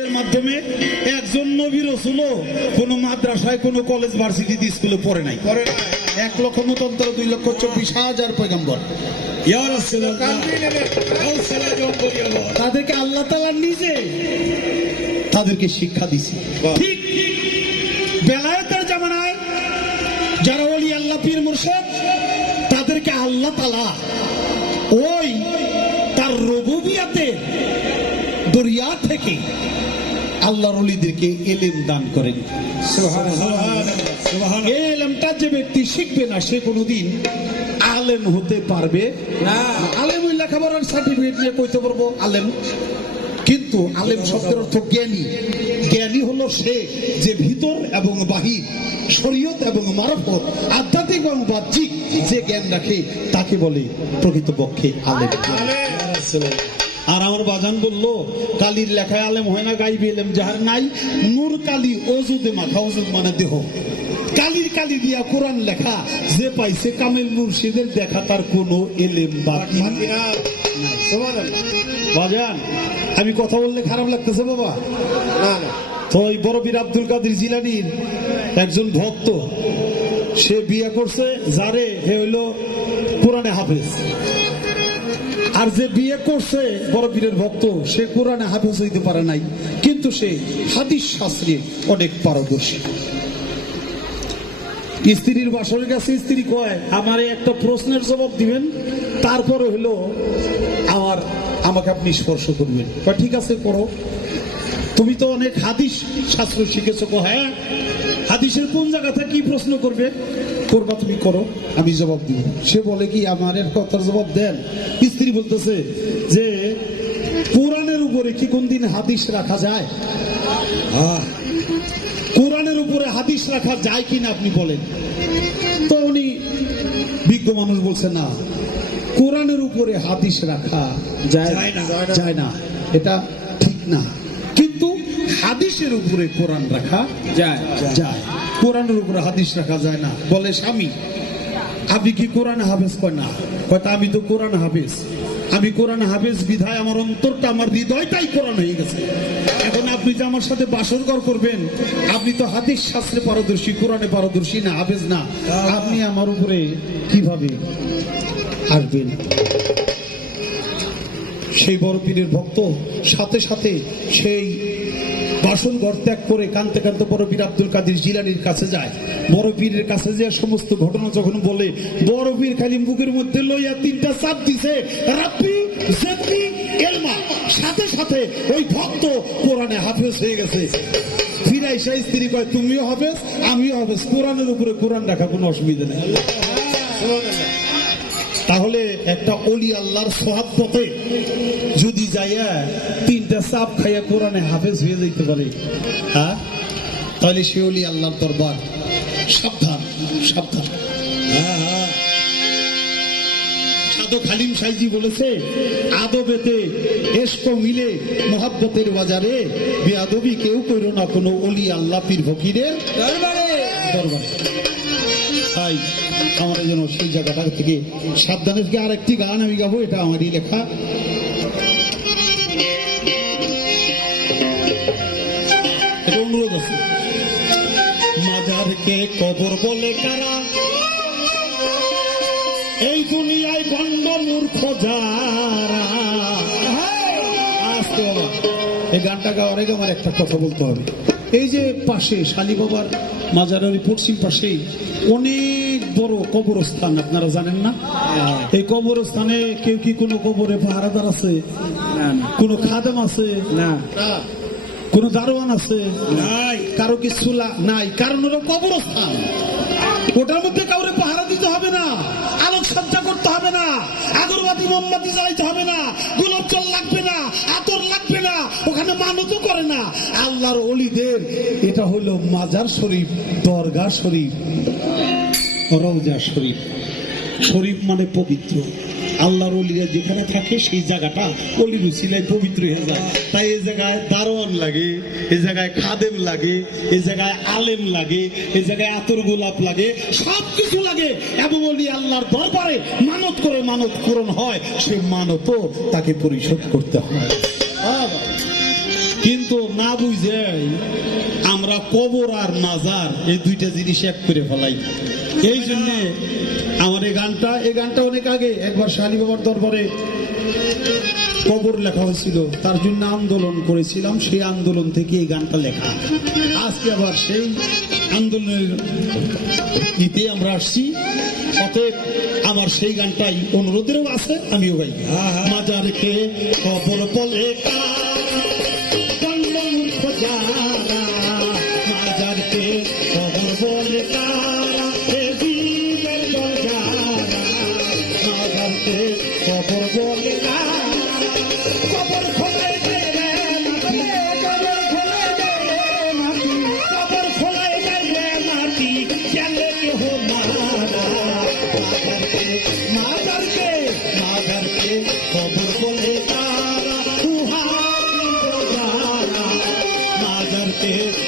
এর মাধ্যমে একজন নবী রসুল কোন মাদ্রাসায় কোন কলেজ ভার্সিটি স্কুলে পড়ে নাই। করে না এক লক্ষ মতন্তর দুই লক্ষ চব্বিশ হাজার পয়গম্বর। রাসূলুল্লাহ, কান্দিনে কাউসালা জম্বরি হলো তাদেরকে আল্লাহ নিজে তাদেরকে শিক্ষা দিছি। ঠিক বেলায়েতের জামানায় যারা ওলি আল্লাহ পীর মুর্শিদ তাদেরকে আল্লাহ তাআলা ওই থেকে আল্লাহর অলিদেরকে এলেম দান করেন। এই এলেমটা যে ব্যক্তি শিখবে না সে কোনোদিন আলেম হতে পারবে না। আলেম ওই লেখাপড়ার সার্টিফিকেট নিয়ে কইতে পারব আলেম। কিন্তু আলেম শব্দের অর্থ জ্ঞানী। জ্ঞানী হলো সে যে ভিতর এবং বাহির শরীয়ত এবং মারফত আধ্যাত্মিক এবং বাহ্যিক যে জ্ঞান রাখে তাকে বলে প্রকৃতপক্ষে আলেম। আমার বাজান বলল, কালির লেখায় আলেম হয় না, গাইবে এলেম যাহার নাই। নূর কালি অজুদে মাখা অজুদ মানে দেহ। কালির কালি দিয়া কোরআন লেখা, যে পাইছে কামেল মুর্শিদের দেখা তার কোনো এলেম বাকি বাজান, আমি কথা বললে খারাপ লাগতেছে বাবা। তো ওই বড় বীর আব্দুল কাদের জিলানির একজন ভক্ত, সে বিয়ে করছে, যারে হে হইল কোরআনে হাফেজ। আর যে বিয়ে করছে বড় বীরের ভক্ত সে কোরআনে হাফেজ হইতে পারে নাই কিন্তু সে হাদিস শাস্ত্রে অনেক পারদর্শী। স্ত্রীর বাসরের কাছে স্ত্রী কয় আমার একটা প্রশ্নের জবাব দিবেন তারপরে হলো আমার আমাকে আপনি স্পর্শ করবেন। কয়, ঠিক আছে করো। তুমি তো অনেক হাদিস শাস্ত্র শিখেছো হ্যাঁ হাদিসের কোন জায়গা থেকে কি প্রশ্ন করবে? করবা তুমি করো। আমি জবাব দিব। সে বলে কি আমার কথার জবাব দেন? স্ত্রী বলতেছে যে কোরআনের উপরে কি কোনদিন হাদিস রাখা যায়? কোরআনের উপরে হাদিস রাখা যায় কিনা আপনি বলেন। তো উনি বিজ্ঞ মানুষ বলছে না কোরআনের উপরে হাদিস রাখা যায়। যায় না। এটা ঠিক না। কিন্তু হাদিসের উপরে কোরআন রাখা যায়। যায়। কোরআনের উপরে হাদিস রাখা যায় না। বলে স্বামী আপনি কি কোরআন হাফেজ কয় না? কয়টা আমি তো কোরআন হাফেজ। আমি কোরআন হাফেজ বিধায় আমার অন্তরটা, আমার হৃদয়টাই কোরআন হয়ে গেছে। এখন আপনি যে আমার সাথে বাসরঘর করবেন, আপনি তো হাদিস শাস্ত্রে পারদর্শী, কোরআনে পারদর্শী না, হাফেজ না। আপনি আমার উপরে কীভাবে আসবেন সেই বড় পীরের ভক্ত, সাথে সাথে সেই বাসন ঘর ত্যাগ করে কানতে কানতে বড় পীর আব্দুল কাদের জিলানির কাছে যায়। বড় পীরের কাছে যে সমস্ত ঘটনা যখন বলে, বড় পীর খালি মুখের মধ্যে লইয়া তিনটা চাপ দিছে সাথে সাথে ওই ভক্ত কোরআনে হাফেজ হয়ে গেছে। ফিরাই সেই স্ত্রী কয়, তুমিও হাফেজ, আমিও হাফেজ, কোরআনের উপরে কোরআন রাখা কোনো অসুবিধা নেই। তাহলে একটা অলি আল্লাহর সোহাবতে যদি যাইয়া তিনটা চাপ খাইয়া কোরআনে হাফেজ হয়ে যাইতে পারে হ্যাঁ? তাহলে সে অলি আল্লাহর দরবার। সাবধান সাবধান। সাইজি বলেছে আদবেতে এসকো মিলে মোহাব্বতের বাজারে কেউ না কোনো অলি আল্লাহ পীর ফকিরের দরবারে। দরবারে। তাই আমার যেন সেই জায়গাটা থেকে সাবধানের থেকে আরেকটি গান আমি গাবো এটা আমারই লেখা। মাজারকে কবর বলে কারা? এই দুনিয়ায় গন্ড মূর্খ যারা। এই গানটা গাওয়ার আগে আমার একটা কথা বলতে হবে। এই যে পাশে শালি বাবার মাজারের পশ্চিম পাশেই অনেক বড় কবরস্থান, আপনারা জানেন না? এই কবরস্থানে কেউ কি কোনো কবরে পাহারাদার আছে? কোনো খাদেম আছে? না। কোন দারোয়ান আছে? নাই। কারও কিছু নাই। কারণ ওটা কবরস্থান। ওটার মধ্যে কাউরে পাহারা দিতে হবে না। আলোক সজ্জা করতে হবে না। আগরবাতি মোমবাতি জ্বালাইতে হবে না। গোলাপ জল লাগবে না। আতর লাগবে না। ওখানে মানতও করে না। আল্লাহর অলিদের এটা হলো মাজার শরীফ দরগা শরীফ রওজা শরীফ। শরীফ মানে পবিত্র। আল্লাহর অলিরা যেখানে থাকে, সেই জায়গাটা অলির উসিলায় পবিত্র হয়ে যায়। তাই এই জায়গায় দারোয়ান লাগে এই জায়গায় খাদেম লাগে এই জায়গায় আলেম লাগে এই জায়গায় আতর গোলাপ লাগে সব কিছু লাগে। এবং অলি আল্লাহর দরবারে মানত করে মানত পূরণ হয়, সে মানতও তাকে পরিশোধ করতে হয়। কিন্তু না বুঝে আমরা কবর আর মাজার এই দুইটা জিনিস এক করে ফেলাই। এই জন্য আমার এই গানটা এই গানটা অনেক আগে একবার শালী বাবার দরবারে কবর লেখা হয়েছিল। তার জন্য আন্দোলন করেছিলাম সেই আন্দোলন থেকে এই গানটা লেখা। আজকে আবার সেই আন্দোলনের ইতে আমরা আসছি। অতএব আমার সেই গানটাই অনুরোধেরও আছে আমিও গাই। মাজার কে কবর বলে মূর্খ কে কবর বলে কারা কবর খোলাই রে মাটি, কবর খোলাই রে মাটি, কবর খোলাই রে মাটি, গেলে কেহ মারা। যারা।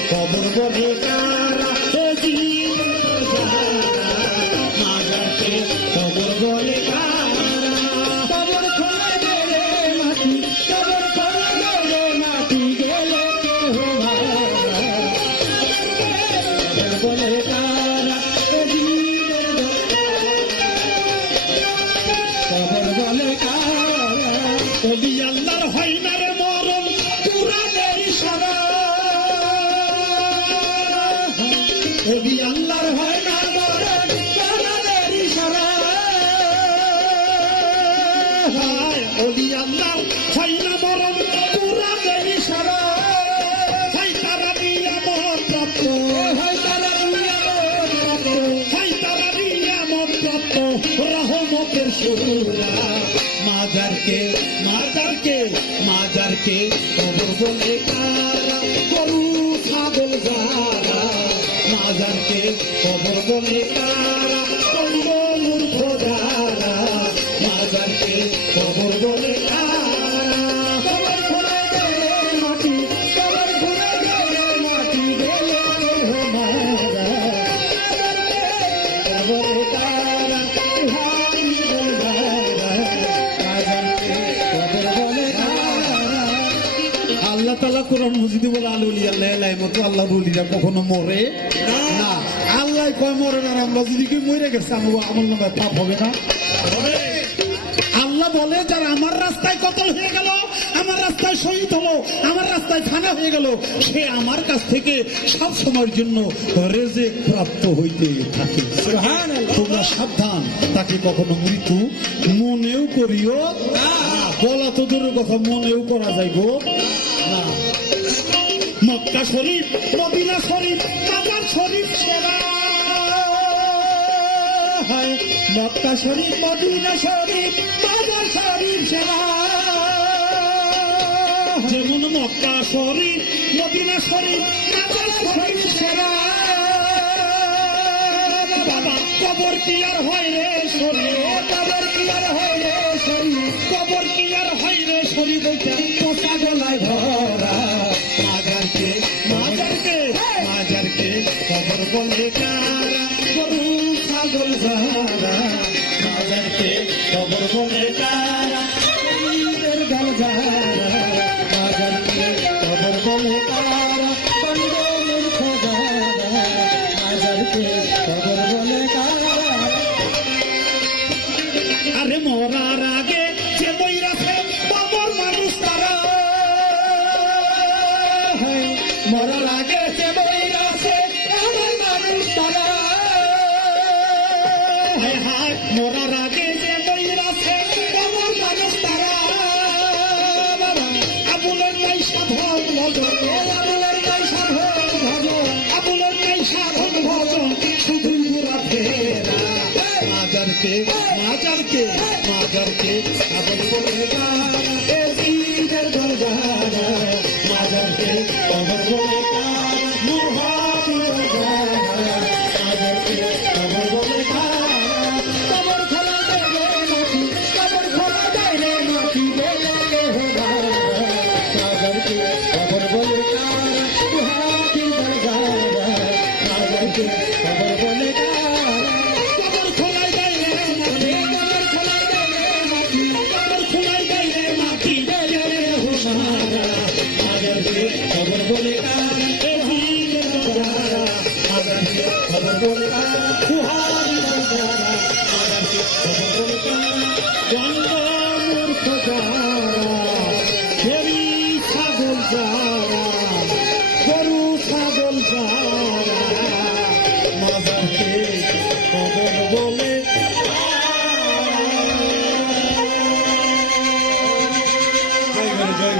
কবর বলে তারা, ওলি আল্লাহর হয় না মরণ কুরানের সারা হয় তারা নিয়ামত প্রাপ্ত হয় তারা নিয়ামত প্রাপ্ত তারা নিয়ামত প্রাপ্ত রহমতের সুরা মাজারকে মাজারকে মাজারকে কবর বলে কারা গরু ছাগল যারা। মাজারকে কবর বলে কারা কন্দ মূর্খ যারা। মাজারকে কবর মসজিদে বলে আলুলি আল্লাহ এলাই মতো আল্লাহ বলিরা কখনো মরে না। আল্লাহ কয় মরে না আমরা যদি কেউ মরে গেছে আমার আমার নামে পাপ হবে না। আল্লাহ বলে যারা আমার রাস্তায় কতল হয়ে গেল আমার রাস্তায় শহীদ হলো আমার রাস্তায় থানা হয়ে গেল সে আমার কাছ থেকে সব সময়ের জন্য রেজে প্রাপ্ত হইতে থাকে। তোমরা সাবধান তাকে কখনো মৃত্যু মনেও করিও বলা তো দূরের কথা মনেও করা যাইব না। মক্কা শরীফ, মদিনা শরীফ মাজার শরীফ সেরা হয়, মক্কা শরীফ, মদিনা শরীফ মাজার শরীফ সেরা যেমন মক্কা শরীফ, মদিনা শরীফ মাজার শরীফ সেরা বাবা কবর কি আর হয় রে? বলে মাজারকে মাজারকে মাজারকে আবার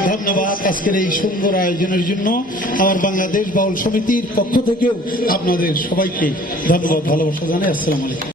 ধন্যবাদ আজকের এই সুন্দর আয়োজনের জন্য আমার বাংলাদেশ বাউল সমিতির পক্ষ থেকেও আপনাদের সবাইকে ধন্যবাদ, ভালোবাসা জানাই। আসসালামু আলাইকুম।